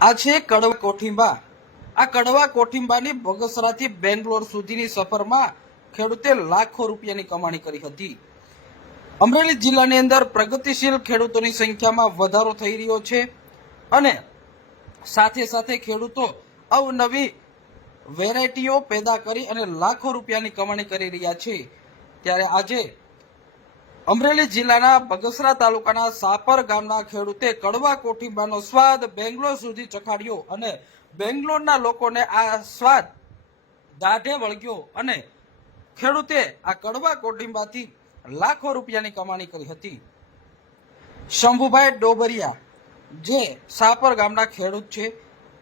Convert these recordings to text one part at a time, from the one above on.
આ છે કડવા કોઠિંબા. આ કડવા કોઠિંબાની બગસરાથી બેંગ્લોર સુધીની સફરમાં ખેડૂતે લાખો રૂપિયાની કમાણી કરી હતી. અમરેલી જિલ્લાની અંદર પ્રગતિશીલ ખેડૂતોની સંખ્યામાં વધારો થઈ રહ્યો છે અને સાથે સાથે ખેડૂતો અવનવી વેરાયટીઓ પેદા કરી અને લાખો રૂપિયાની કમાણી કરી રહ્યા છે. ત્યારે આજે અમરેલી જિલ્લાના બગસરા તાલુકાના સાપર ગામના ખેડૂતે કડવા કોઠીબાનો સ્વાદ બેંગ્લોર સુધી ચખાડ્યો અને બેંગ્લોરના લોકોને આ સ્વાદ દાઢે વળગ્યો અને ખેડૂતે આ કડવા કોઠીંબાથી લાખો રૂપિયાની કમાણી કરી હતી. શંભુભાઈ ડોબરિયા, જે સાપર ગામના ખેડૂત છે,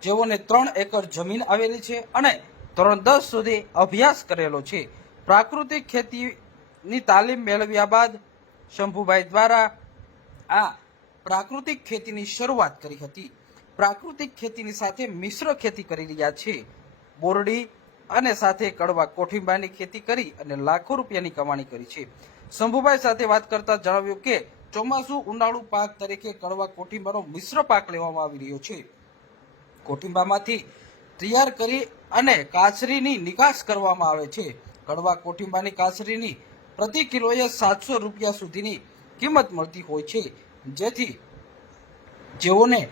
જેઓને ત્રણ એકર જમીન આવેલી છે અને ધોરણ દસ સુધી અભ્યાસ કરેલો છે. પ્રાકૃતિક ખેતીની તાલીમ મેળવ્યા બાદ શંભુભાઈ દ્વારા આ પ્રાકૃતિક ખેતીની શરૂઆત કરી હતી. પ્રાકૃતિક ખેતીની સાથે મિશ્ર ખેતી કરી રહ્યા છે. બોરડી અને સાથે કડવા કોઠીંબાની ખેતી કરી અને લાખો રૂપિયાની કમાણી કરી છે. શંભુભાઈ સાથે વાત કરતા જણાવ્યું કે, ચોમાસુ ઉનાળુ પાક તરીકે કડવા કોઠીંબાનો મિશ્ર પાક લેવામાં આવી રહ્યો છે. કોઠીંબામાંથી તૈયાર કરી અને કાચરીની નિકાસ કરવામાં આવે છે. કડવા કોઠીંબાની કાચરીની પ્રતિ કિલોએ સાતસો રૂપિયા સુધીની કિંમત મળતી હોય છે. જેથી જેઓને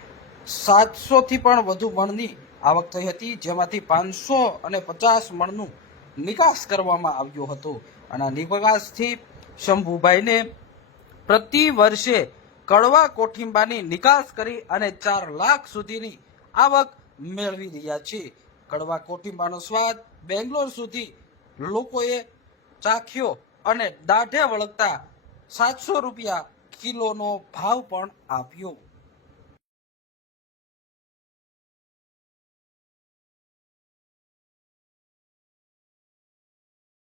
સાતસોથી પણ વધુ મણની આવક થઈ હતી, જેમાંથી પાંચસો અને પચાસ મણનું નિકાસ કરવામાં આવ્યો હતો. અને આ નિકાસથી શંભુભાઈને પ્રતિ વર્ષે કડવા કોઠિંબાની નિકાસ કરી અને ચાર લાખ સુધીની આવક મેળવી રહ્યા છે. કડવા કોઠિંબાનો સ્વાદ બેંગ્લોર સુધી લોકોએ ચાખ્યો અને દાઢે વળગતા સાતસો રૂપિયા કિલોનો ભાવ પણ આપ્યો.